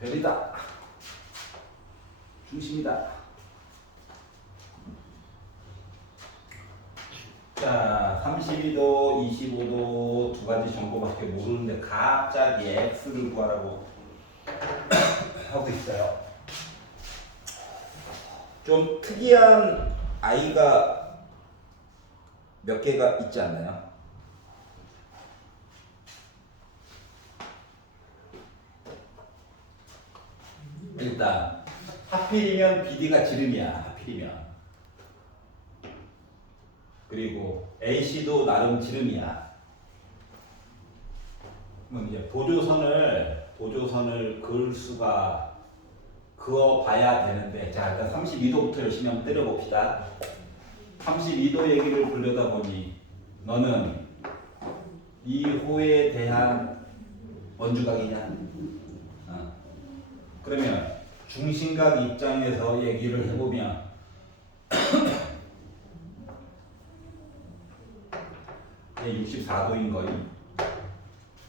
별이다. 중심이다. 자, 32도, 25도 두 가지 정보밖에 모르는데 갑자기 x를 구하라고 하고 있어요. 좀 특이한 아이가 몇 개가 있지 않나요? 일단 하필이면 BD가 지름이야. 하필이면. 그리고 AC도 나름 지름이야. 그럼 이제 보조선을 보조선을 그을 수가 그어 봐야 되는데 자 일단 32도부터 열심히 한번 때려 봅시다. 32도 얘기를 보려다 보니 너는 이 호에 대한 원주각이냐? 어. 그러면 중심각 입장에서 얘기를 해보면 얘 64도인 거임.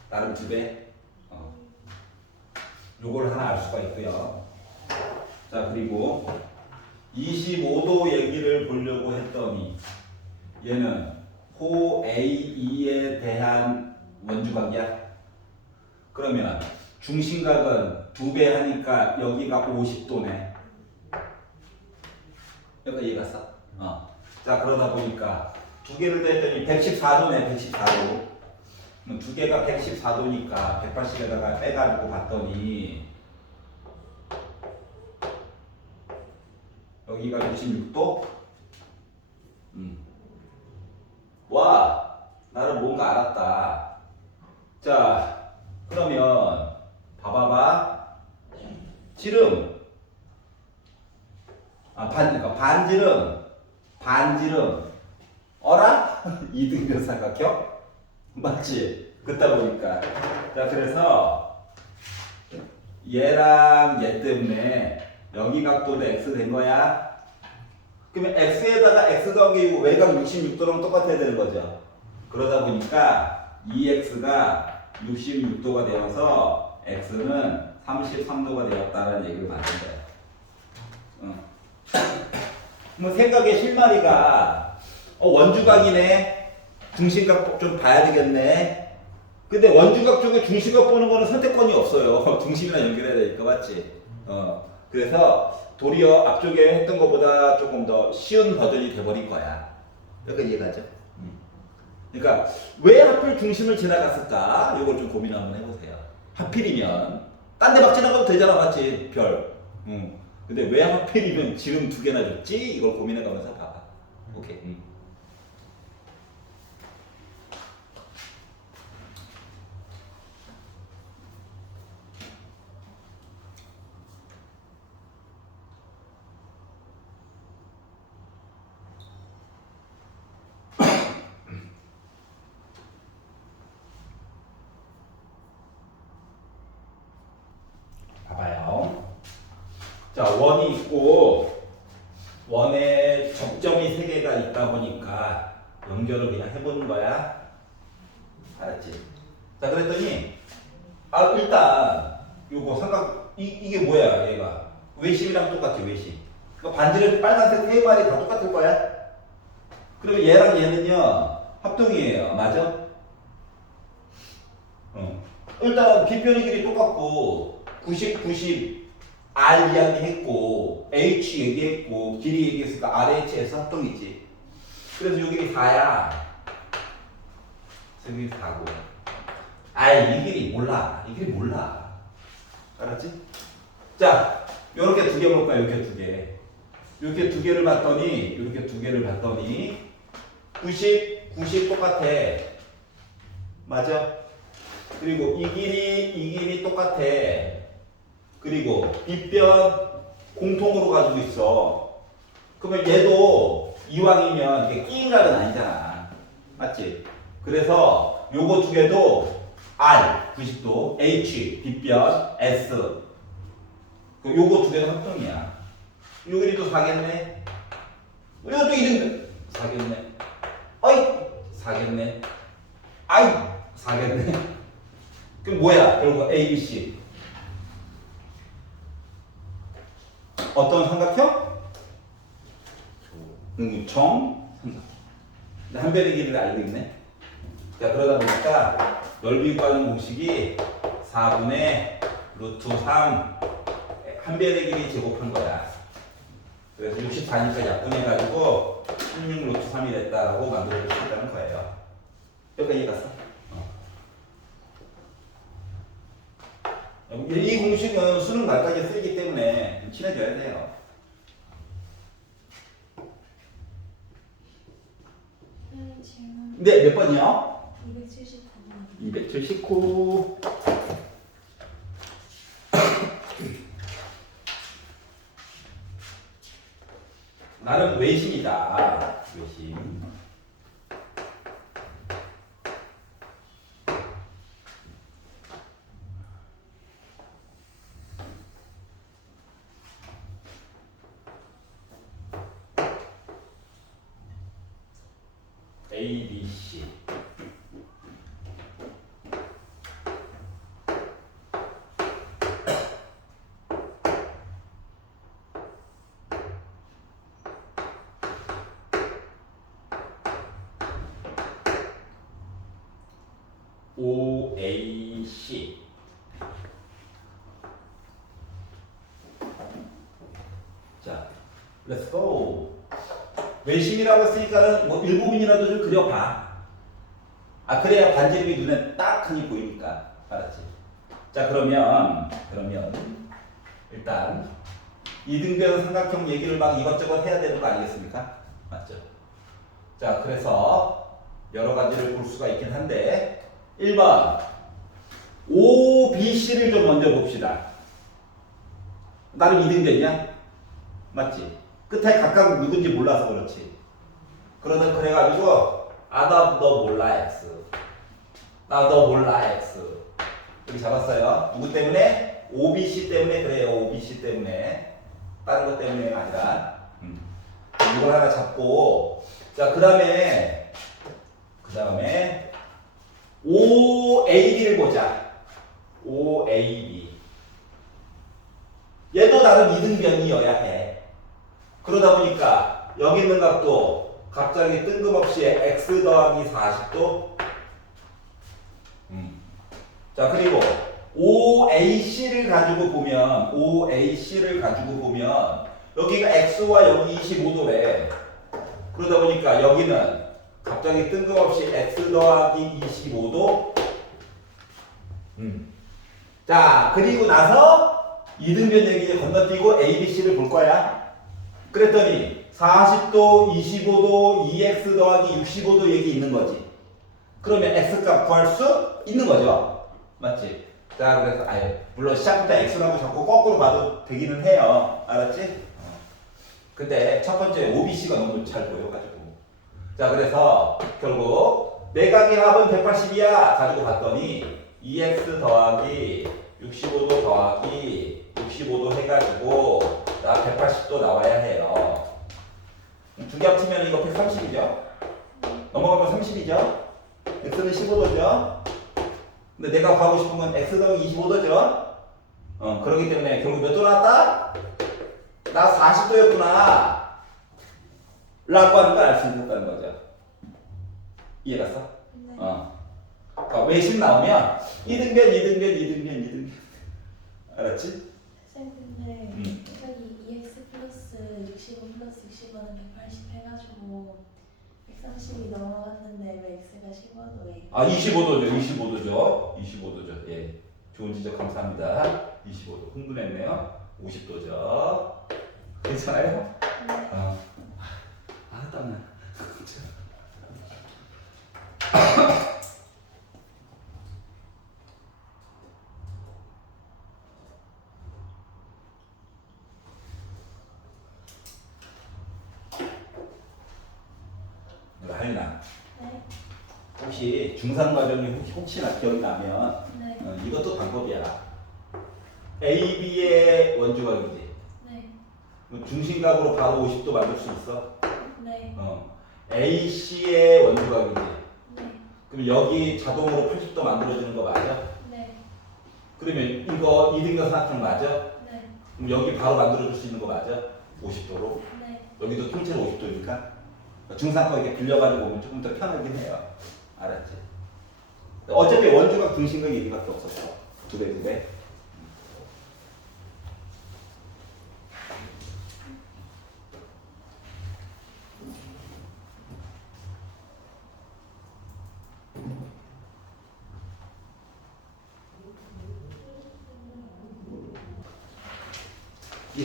나름 두 배. 어. 요걸 하나 알 수가 있고요. 자 그리고 25도 얘기를 보려고 했더니 얘는 호 AE에 대한 원주각이야. 그러면 중심각은 두 배 하니까 여기가 50도네. 여기가 이해 갔어? 어. 자 그러다 보니까 두 개를 더했더니 114도네 114도. 그럼 두 개가 114도니까 180에다가 빼가지고 봤더니 여기가 66도? 음. 와, 나는 뭔가 알았다. 자, 그러면 봐봐봐. 지름. 아, 반, 그러니까 반지름. 반지름. 어라? 이등변 삼각형? 맞지? 그다 보니까. 자, 그래서 얘랑 얘 때문에 여기 각도도 x 된 거야. 그러면 x에다가 x 더하기고 외곽 66도랑 똑같아야 되는 거죠. 그러다 보니까 2x가 66도가 되어서 x는 33도가 되었다는 얘기를 만든 거야. 어. 뭐 생각에 실마리가 어, 원주각이네. 중심각 좀 봐야 되겠네. 근데 원주각 중에 중심각 보는 거는 선택권이 없어요. 중심이랑 연결해야 되니까 맞지? 어. 그래서 도리어 앞쪽에 했던 것보다 조금 더 쉬운 버전이 돼버린 거야. 여기까 이해가죠? 음. 그러니까 왜 하필 중심을 지나갔을까? 이걸 좀 고민 한번 해보세요. 하필이면 딴 데 막 지나가도 되잖아, 맞지? 별. 음. 근데 왜 하필이면 지름 두 개나 줬지? 이걸 고민해가면서 봐봐. 오케이. 음. 봐봐요. 자, 원이 있고 원에 적점이 세 개가 있다 보니까 연결을 그냥 해보는 거야. 알았지? 자, 그랬더니 아 일단 요거 삼각 이, 이게 뭐야 얘가 외심이랑 똑같지 외심. 그러니까 반지를 빨간색 세 마리 다 똑같을 거야. 그러면 얘랑 얘는요 합동이에요. 맞아? 어. 일단 빗변의 길이 똑같고 90, 90 R 이야기했고 H 얘기했고 길이 얘기했으니까 RH에서 합동이지. 그래서 요 길이 4야. 여기 4고. 아이 이 길이 몰라. 이 길이 몰라. 알았지? 자, 요렇게 두 개 볼까? 요렇게 두 개. 이렇게 두 개를 봤더니 이렇게 두 개를 봤더니 90, 90 똑같아. 맞아? 그리고 이 길이 이 길이 똑같아. 그리고 빗변 공통으로 가지고 있어. 그러면 얘도 이왕이면 이게 끼인각은 아니잖아. 맞지? 그래서 요거 두 개도 R 90도, H 빗변, S 그 요거 두 개도 합동이야. 요 길이도 4겠네. 이것도 이등 4겠네. 어이 4겠네. 아이 4겠네. 그럼 뭐야? 결국 A, B, C. 어떤 삼각형? 음, 정 삼각형. 근데 한 변의 길이를 알고 있네. 자 그러다 보니까 넓이 구하는 공식이 4분의 루트 3 한 변의 길이 제곱한 거야. 그래서 64니까 약분해가지고 16 루트 3이 됐다라고 만들어줄 수 있다는 거예요. 여기까지 이해갔어? 어. 이 공식은 수능 날까지 쓰이기 때문에 좀 친해져야 돼요. 네, 질문 근데 몇 번이요? 279번 279. 나는 외심이다. 외심. A, B, C. O A C 자, let's go. 외심이라고 했으니까는 뭐 일부분이라도 좀 그려봐. 아 그래야 반지름이 눈에 딱 하니 보이니까 알았지? 자 그러면 그러면 일단 이등변 삼각형 얘기를 막 이것저것 해야 되는 거 아니겠습니까? 맞죠? 자 그래서 여러 가지를 볼 수가 있긴 한데 1번 OBC를 좀 먼저 봅시다. 나는 2등 됐냐? 맞지? 끝에 각각 누군지 몰라서 그렇지. 그러다 그래가지고 아나 너 몰라 X. 나 너 몰라 X. 여기 잡았어요. 누구 때문에? OBC 때문에 그래요. OBC 때문에. 다른 것 때문에 아니라. 음. 이걸 하나 잡고 자 그 다음에 그 다음에 OAB를 보자. OAB. 얘도 나름 이등변이어야 해. 그러다 보니까 여기 있는 값도 갑자기 뜬금없이 x 더하기 40도. 음. 자 그리고 OAC를 가지고 보면 OAC를 가지고 보면 여기가 x와 여기 25도래. 그러다 보니까 여기는 갑자기 뜬금없이 x 더하기 25도. 음. 자, 그리고 나서 이등변 얘기 건너뛰고 ABC를 볼 거야. 그랬더니 40도, 25도, 2x 더하기 65도 얘기 있는 거지. 그러면 x 값 구할 수 있는 거죠. 맞지? 자, 그래서 아유, 물론 시작부터 x라고 자꾸 거꾸로 봐도 되기는 해요. 알았지? 어. 근데 첫 번째 OBC가 너무 잘 보여가지고. 자, 그래서 결국 내각의 합은 180이야 가지고 봤더니 2x 더하기 65도 더하기 65도 해가지고 나 180도 나와야 해요. 두 개 합치면 이거 130이죠? 넘어가면 30이죠? x는 15도죠? 근데 내가 가고 싶은 건 x 더하기 25도죠? 어, 그렇기 때문에 결국 몇 도 나왔다? 나 40도였구나. 라고 하니까 알수 있었다는 거죠. 이해갔어? 네. 어. 그러니까 외심 나오면 2등변, 2등변, 2등변, 2등변. 알았지? 선생님 근데 음. 여기 2x 플러스 65 플러스 65는 180 해가지고 130이 넘어갔는데 왜 x가 15도에 아, 25도죠. 25도죠. 25도죠. 예. 좋은 지적 감사합니다. 25도. 흥분했네요. 50도죠. 괜찮아요? 네. 아, 아 땀나. 하윤아, 네. 혹시 중상 과정이 혹시 혹시나 기억이 나면 네. 어, 이것도 방법이야. AB의 원주각이지. 네. 뭐 중심각으로 바로 50도 만들 수 있어. 네. 어. AC의 원주각이지. 네. 그럼 여기 자동으로 80도 만들어주는 거 맞아? 네. 그러면 이거 2등변 삼각형 맞아? 네. 그럼 여기 바로 만들어줄 수 있는 거 맞아? 50도로. 네. 여기도 통째로 50도니까 중상권 이렇게 빌려가지고 오면 조금 더 편하긴 해요. 알았지? 어차피 원주각 등신각 얘기밖에 없었어. 두 배, 두 배.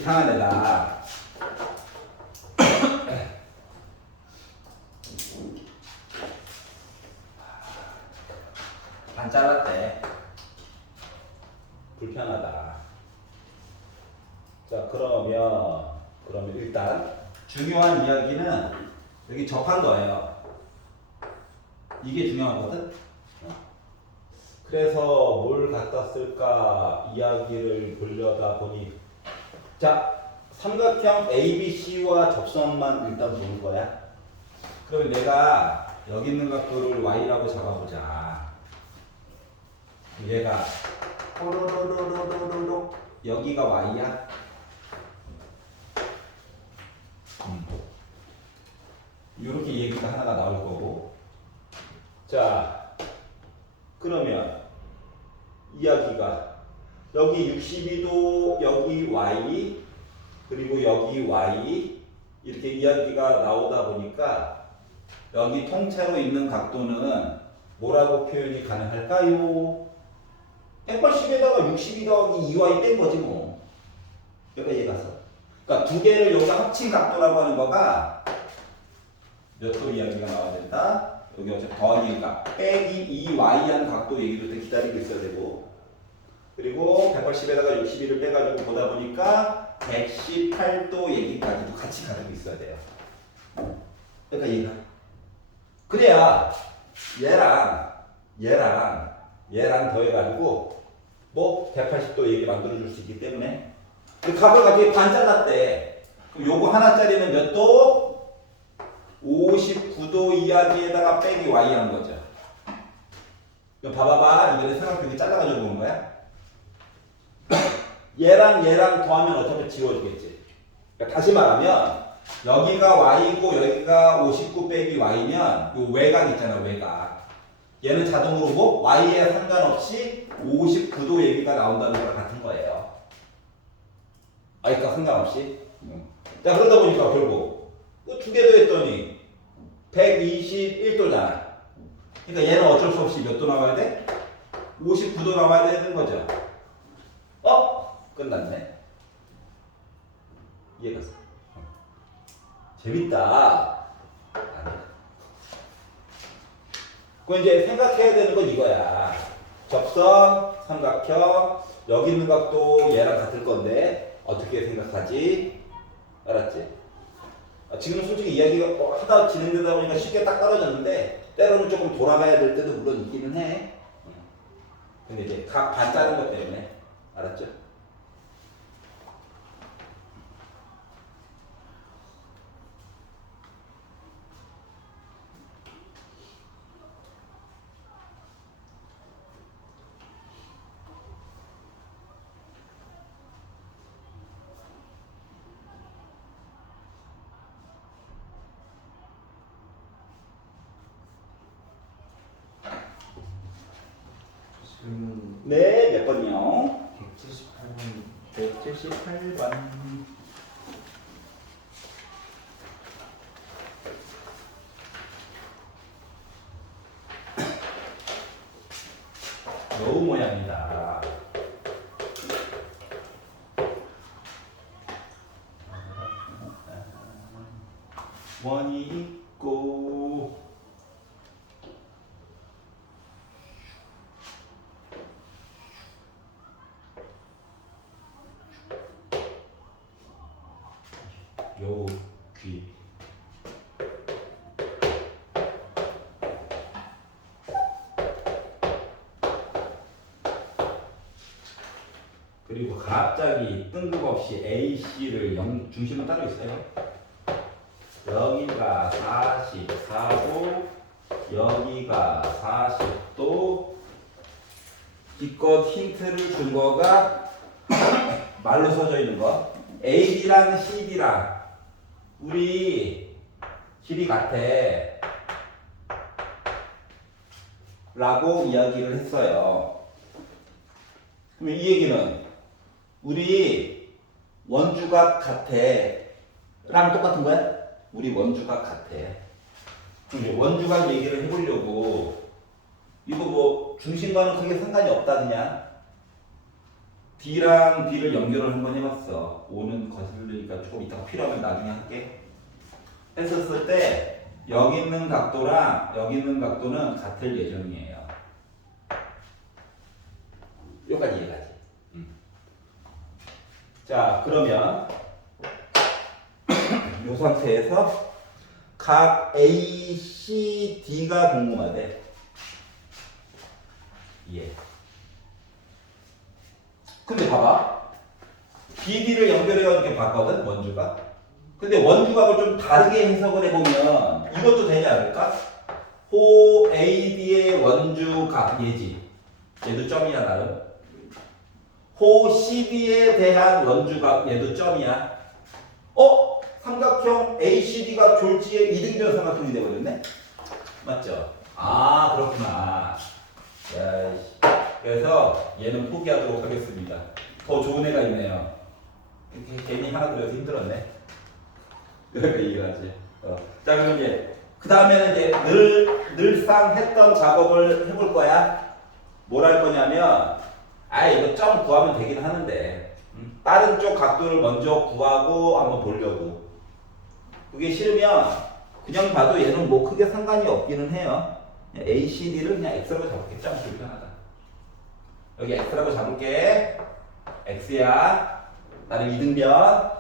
이상한 애다. 반 잘랐대. 불편하다. 자, 그러면, 그러면 일단 중요한 이야기는 여기 접한 거예요. 이게 중요하거든? 그래서 뭘 갖다 쓸까 이야기를 보려다 보니 자, 삼각형 ABC와 접선만 일단 보는 거야. 그러면 내가 여기 있는 각도를 y라고 잡아보자. 얘가 호로로로로로로 여기가 y야. 음. 이렇게 얘기가 하나가 나올 거고. 자, 그러면 이야기가 여기 62도 여기 y 그리고 여기 y 이렇게 이야기가 나오다 보니까 여기 통째로 있는 각도는 뭐라고 표현이 가능할까요? 180에다가 62 더하기 2y 뺀 거지 뭐. 여기가 얘 가서. 그러니까 두 개를 여기다 합친 각도라고 하는 거가 몇 도 이야기가 나와야 된다? 여기 어차피 더하기니까 빼기 2y한 각도 얘기도 때 기다리고 있어야 되고 그리고 180에다가 61을 빼가지고 보다 보니까 118도 얘기까지도 같이 가지고 있어야 돼요. 그러니까 얘가 그래야 얘랑 얘랑 얘랑 더해가지고 뭐 180도 얘기 만들어줄 수 있기 때문에 그 값을 갑자기 반 잘랐대. 요거 하나짜리는 몇 도? 59도 이야기에다가 빼기 y 한 거죠. 봐봐봐. 이거는 삼각형이 잘라가지고 보는 거야. 얘랑 얘랑 더하면 어차피 지워지겠지. 그러니까 다시 말하면 여기가 y고 여기가 59 빼기 y면 요 외곽 있잖아 외곽. 얘는 자동으로 뭐 y에 상관없이 59도 얘기가 나온다는 거랑 같은 거예요. y가 상관없이. 음. 자 그러다 보니까 결국 두개더 했더니 121도잖아. 그러니까 얘는 어쩔 수 없이 몇 도 나와야 돼? 59도 나와야 되는 거죠. 어? 끝났네. 이해가 갔어. 재밌다. 아니야. 그 이제 생각해야 되는 건 이거야. 접선, 삼각형, 여기 있는 각도 얘랑 같을 건데 어떻게 생각하지? 알았지? 아, 지금 솔직히 이야기가 어, 하다 진행되다 보니까 쉽게 딱 떨어졌는데 때로는 조금 돌아가야 될 때도 물론 있기는 해. 근데 이제 각 반짜는 것 때문에 알았죠? 질문 네, 몇 번이요? 178번 178번. 여우 모양이다. 원이 있고 여우 귀. 그리고 갑자기 뜬금없이 A, C를 영, 중심은 따로 있어요. 여기가 44도, 여기가 40도. 기껏 힌트를 준 거가 말로 써져 있는 거. AB랑 CD랑 우리 길이 같아. 라고 이야기를 했어요. 그럼 이 얘기는 우리 원주가 같아. 랑 똑같은 거야? 우리 원주가 같아. 그럼 원주각 얘기를 해보려고 이거 뭐 중심과는 크게 상관이 없다 그냥 D랑 B를 연결을 한번 해봤어. O는 거슬리니까 조금 이따가 필요하면 나중에 할게. 했었을 때 여기 있는 각도랑 여기 있는 각도는 같을 예정이에요. 여기까지 이해가지. 음. 자 그러면 이 상태에서 각 A, C, D가 궁금하대. 예. 근데 봐봐. BD를 이렇게 봤거든, 원주가. 근데 원주각을 좀 다르게 해석을 해보면 이것도 되지 않을까? 호 AD의 원주각 예지. 얘도 점이야, 나름. 호 CD에 대한 원주각 얘도 점이야. 어? 삼각형 ACD가 졸지의 이등변 삼각형이 되버렸네? 맞죠? 아 그렇구나. 야. 그래서 얘는 포기하도록 하겠습니다. 더 좋은 애가 있네요. 이렇게 괜히 하나 그려서 힘들었네. 이렇게 얘기를 하지. 어. 자 그럼 이제 그 다음에는 이제 늘 늘상 했던 작업을 해볼 거야. 뭘 할 거냐면 아 이거 점 구하면 되긴 하는데 음, 다른 쪽 각도를 먼저 구하고 한번 보려고. 그게 싫으면 그냥 봐도 얘는 뭐 크게 상관이 없기는 해요. 그냥 ACD를 그냥 X라고 잡을게. 점 불편하다. 여기 X라고 잡을게. X야. 나는 이등변.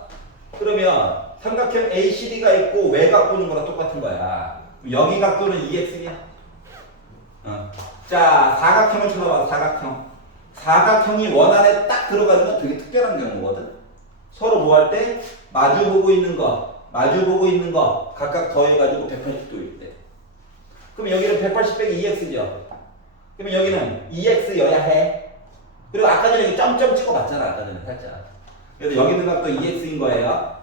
그러면 삼각형 ACD가 있고 외곽 보는 거랑 똑같은 거야. 여기 각도는 2X냐? 어. 자, 사각형을 쳐다봐. 사각형. 사각형이 원 안에 딱 들어가는 건 되게 특별한 경우거든. 서로 뭐 할 때 마주 보고 있는 거, 마주 보고 있는 거 각각 더해가지고 180도일 때. 그럼 여기는 180 빼기 2x죠. 그러면 여기는 2x여야 해. 그리고 아까 전에 여기 점점 찍어봤잖아. 아까 전에 살짝. 그래서 여기 있는 각도 2x인 거예요.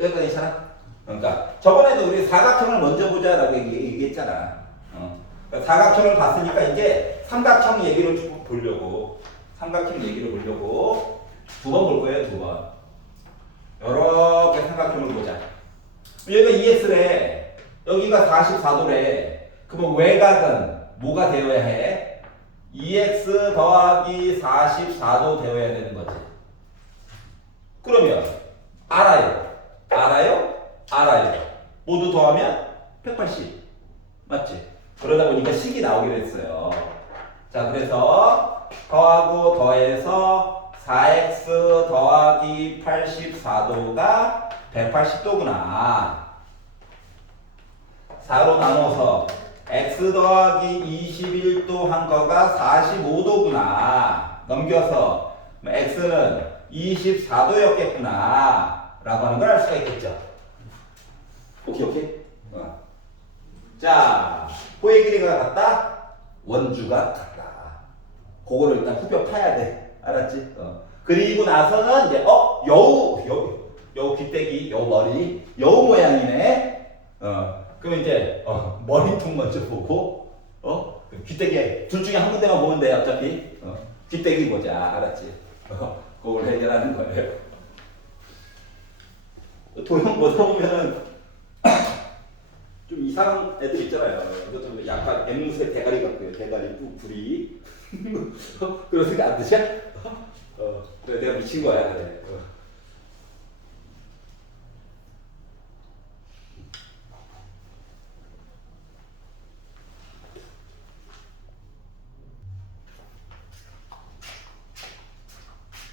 여기까지 괜찮아? 그러니까 저번에도 우리 사각형을 먼저 보자라고 얘기- 얘기했잖아. 어. 그러니까 사각형을 봤으니까 이제 삼각형 얘기를 좀 보려고 삼각형 얘기를 보려고 두 번 볼 거예요. 두 번. 이렇게 삼각형을 보자. 여기가 2x래. 여기가 44도래. 그러면 외곽은 뭐가 되어야 해? 2x 더하기 44도 되어야 되는 거지. 그러면 알아요. 알아요? 알아요. 모두 더하면 180. 맞지? 그러다 보니까 식이 나오게 됐어요. 자, 그래서 더하고 더해서 4x 더하기 84도가 180도구나. 4로 나눠서 x 더하기 21도 한 거가 45도구나. 넘겨서 x는 24도였겠구나. 라고 하는 걸 알 수가 있겠죠. 오케이, 오케이. 어. 자, 호의 길이가 같다? 원주가 같다. 그거를 일단 후벼 파야 돼. 알았지? 어. 그리고 나서는 이제, 어, 여우, 여우, 여우 귀때기, 여우 머리, 여우 모양이네. 어. 그럼 이제, 어, 머리통 먼저 보고, 어, 그 귀때기, 둘 중에 한 군데만 보면 돼, 어차피. 어. 귀때기 보자. 알았지? 어. 그걸 해결하는 거예요. 도형 보다 보면은 좀 이상한 애들 있잖아요. 이것도 약간 앵무새 대가리 같고요. 대가리 뿌 불이 그런 생각 안 드셔? 어, 내가 미친 거야. 그래. 어.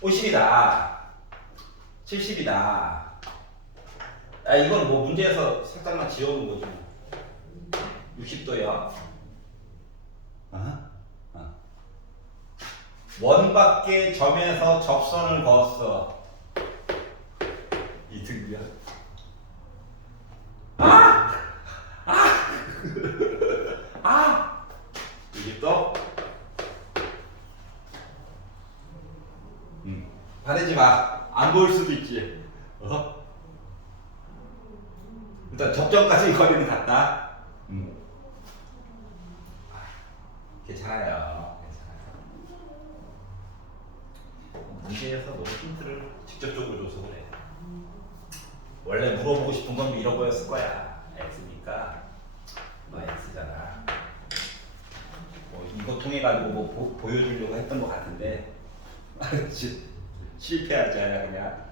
오십이다. 70이다. 아 이건 뭐 문제에서 살짝만 지워놓은 거지. 60도야. 아? 아. 원 밖의 점에서 접선을 그었어. 이 등이야. 아! 아! 아! 60도? 음. 바르지 마. 안 보일 수도 있지. 어? 일단 접점까지 거리는 같다. 음. 괜찮아요. 괜찮아요. 문제에서 너무 힌트를 직접적으로 줘서 그래. 원래 물어보고 싶은 건 이런 거였을 거야. X니까 너 X잖아. 뭐 이거 통해 가지고 뭐 보, 여주려고 했던 것 같은데 시- 실패하지 않아 그냥.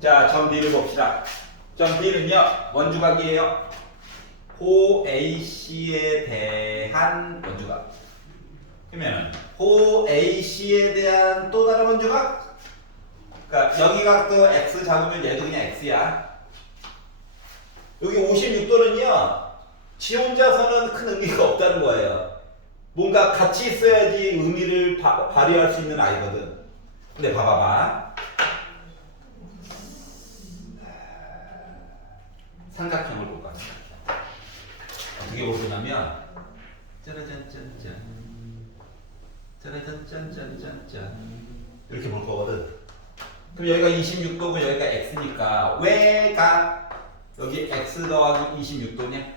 자, 점 D를 봅시다. 점 D는요, 원주각이에요. 호 AC에 대한 원주각. 그러면 호 AC에 대한 또 다른 원주각? 그러니까 여기 각도 X 잡으면 얘도 그냥 X야. 여기 56도는요, 지 혼자서는 큰 의미가 없다는 거예요. 뭔가 같이 있어야지 의미를 바, 발휘할 수 있는 아이거든. 근데 봐봐봐. 삼각형을 볼까? 어떻게 보냐면 짜라짠짠짠 짜라짠짠짠짠짠 이렇게 볼 거거든. 그럼 여기가 26도고 여기가 x니까 왜가 여기 x 더하기 26도냐?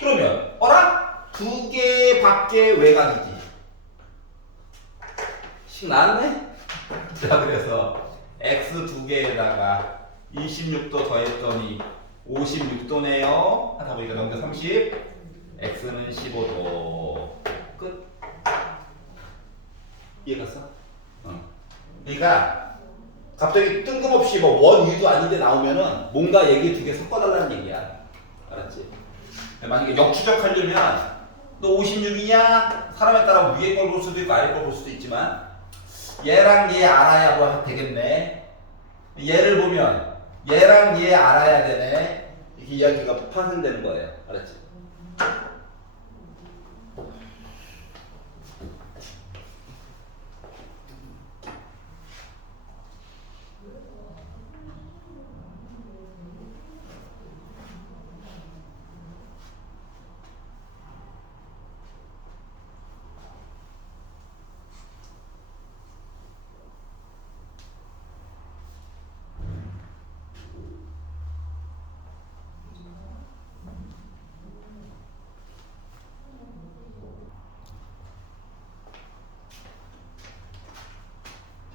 그러면 어라? 두 개 밖에 외곽이지. 식 나왔네? 자 그래서 x 두 개에다가 26도 더했더니 56도네요. 하다 보니까 넘겨 30. x는 15도. 끝. 이해갔어? 어. 그러니까 갑자기 뜬금없이 뭐원 위도 아닌데 나오면은 뭔가 얘기 두 개 섞어달라는 얘기야. 알았지? 만약에 역추적하려면 너 56이냐? 사람에 따라 위에 걸 볼 수도 있고 아래 걸 볼 수도 있지만 얘랑 얘 알아야 뭐 되겠네. 얘를 보면 얘랑 얘 알아야 되네. 이렇게 이야기가 파생되는 거예요. 알았지?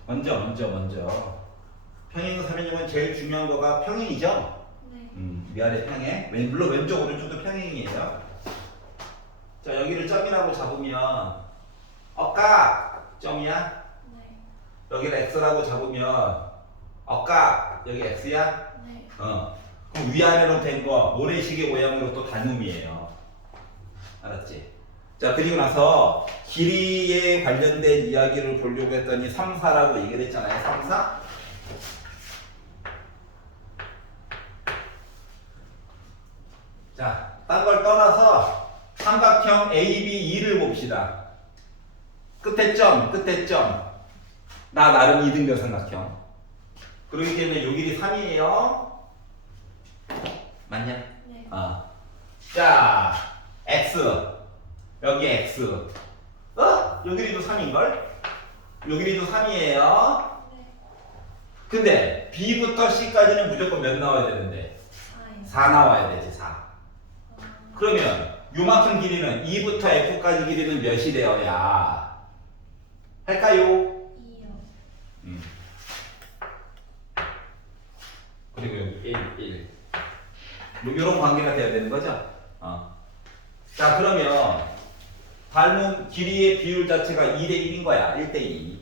먼저 먼저 먼저 평행 사변형은 제일 중요한 거가 평행이죠. 네. 음, 위아래 평행. 왼 물론 왼쪽 오른쪽도 평행이에요. 자 여기를 점이라고 잡으면 어까 점이야. 네. 여기를 x라고 잡으면 어까 여기 x야. 네. 어. 그럼 위아래로 된 거 모래시계 모양으로 또 닮음이에요. 알았지? 자 그리고 나서 길이에 관련된 이야기를 보려고 했더니 3, 4라고 얘기를 했잖아요. 3, 4. 자, 딴 걸 떠나서 삼각형 ABE를 봅시다. 끝에 점, 끝에 점. 나 나름 이등변 삼각형. 그렇기 때문에 요 길이 3이에요. 맞냐? 네. 어. 자, x. 여기 x. 어? 요 길이도 3인걸? 요 길이도 3이에요. 네. 근데 b부터 c까지는 무조건 몇 나와야 되는데? 4요. 4 나와야 되지, 4. 어, 그러면 요만큼 길이는 2부터 f까지 길이는 몇이 되어야 할까요? 2요. 음. 그리고 여기 1, 1. 뭐 이런 관계가 돼야 되는 거죠? 어. 자, 그러면 닮은 길이의 비율 자체가 2대 1인 거야. 1대 2.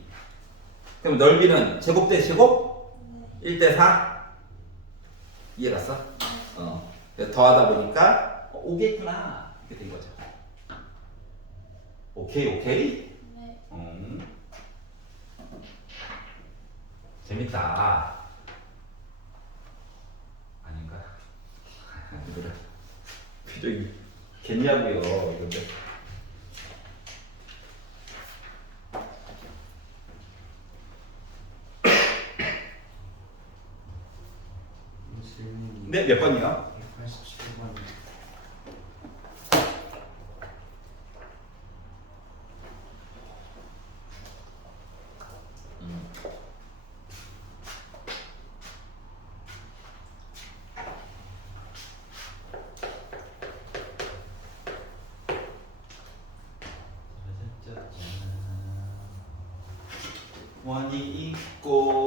그럼 넓이는 제곱 대 제곱? 네. 1대 4? 이해갔어? 어. 더하다 보니까 어, 오겠구나. 이렇게 된 거죠. 오케이, 오케이? 네. 음. 재밌다. 아닌가? 그래. 표정이 겠냐고요, 이런데. 네, 몇 번이요? 음. 원이 있고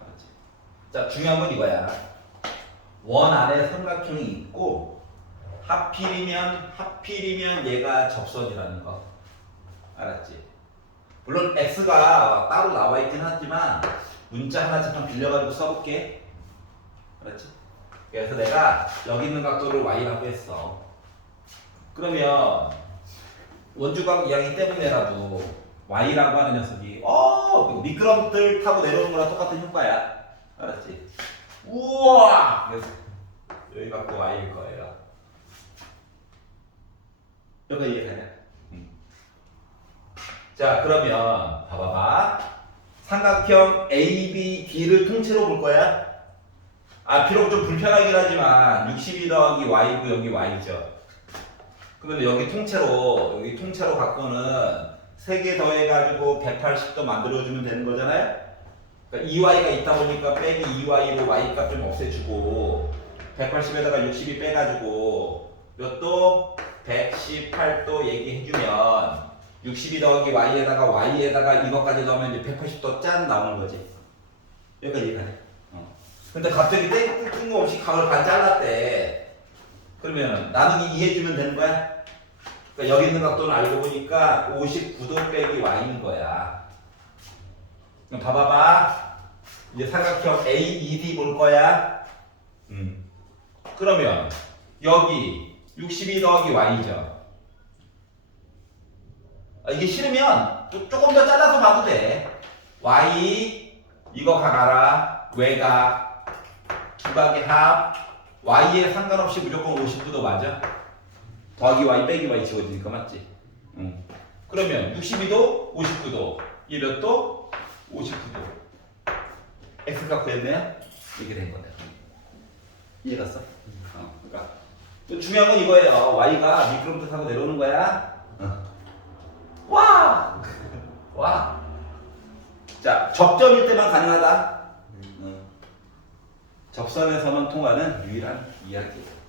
알았지? 자 중요한 건 이거야. 원 안에 삼각형이 있고 하필이면 하필이면 얘가 접선이라는 거. 알았지? 물론 x가 따로 나와 있긴 하지만 문자 하나 잠깐 빌려가지고 써볼게. 알았지? 그래서 내가 여기 있는 각도를 y라고 했어. 그러면 원주각 이야기 때문에라도 y라고 하는 녀석이 어 미끄럼틀 타고 내려오는 거랑 똑같은 효과야. 알았지? 우와! 그래서 여기 갖고 y일 거예요. 여기 이해가냐? 응. 자 그러면 봐봐봐. 삼각형 ABD를 통째로 볼 거야. 아 비록 좀 불편하긴 하지만 62 더하기 y고 여기 y죠. 그러면 여기 통째로 여기 통째로 갖고는 세 개 더해가지고 180도 만들어주면 되는 거잖아요. 그러니까 2y가 있다 보니까 빼기 2y로 y 값 좀 없애주고 180에다가 62 빼가지고 몇 도? 118도 얘기해주면 62 더하기 y에다가 y에다가 이것까지 넣으면 이제 180도 짠 나오는 거지. 여기까지 이해가네. 어. 근데 갑자기 땡- 뜬금없이 각을 반 잘랐대. 그러면 나누기 이해해주면 되는 거야? 그러니까 여기 있는 각도는 알고 보니까 59도 빼기 y인 거야. 봐봐봐. 이제 삼각형 AED 볼 거야. 음. 그러면 여기 62 더하기 y죠. 아, 이게 싫으면 또 조금 더 잘라서 봐도 돼. y 이거 가가라 외곽 두 각의 합 y에 상관없이 무조건 59도 맞아. 더하기 y 빼기 y 지워지니까 맞지? 응. 그러면 62도 59도 얘몇 도? 59도 x가 구했네요? 이렇게 된 거네 이해갔어? 어, 그러니까 또 중요한 건 이거예요 y가 미끄럼틀 타고 내려오는 거야 어. 와! 와! 자 접점일 때만 가능하다 응. 접선에서만 통하는 유일한 이야기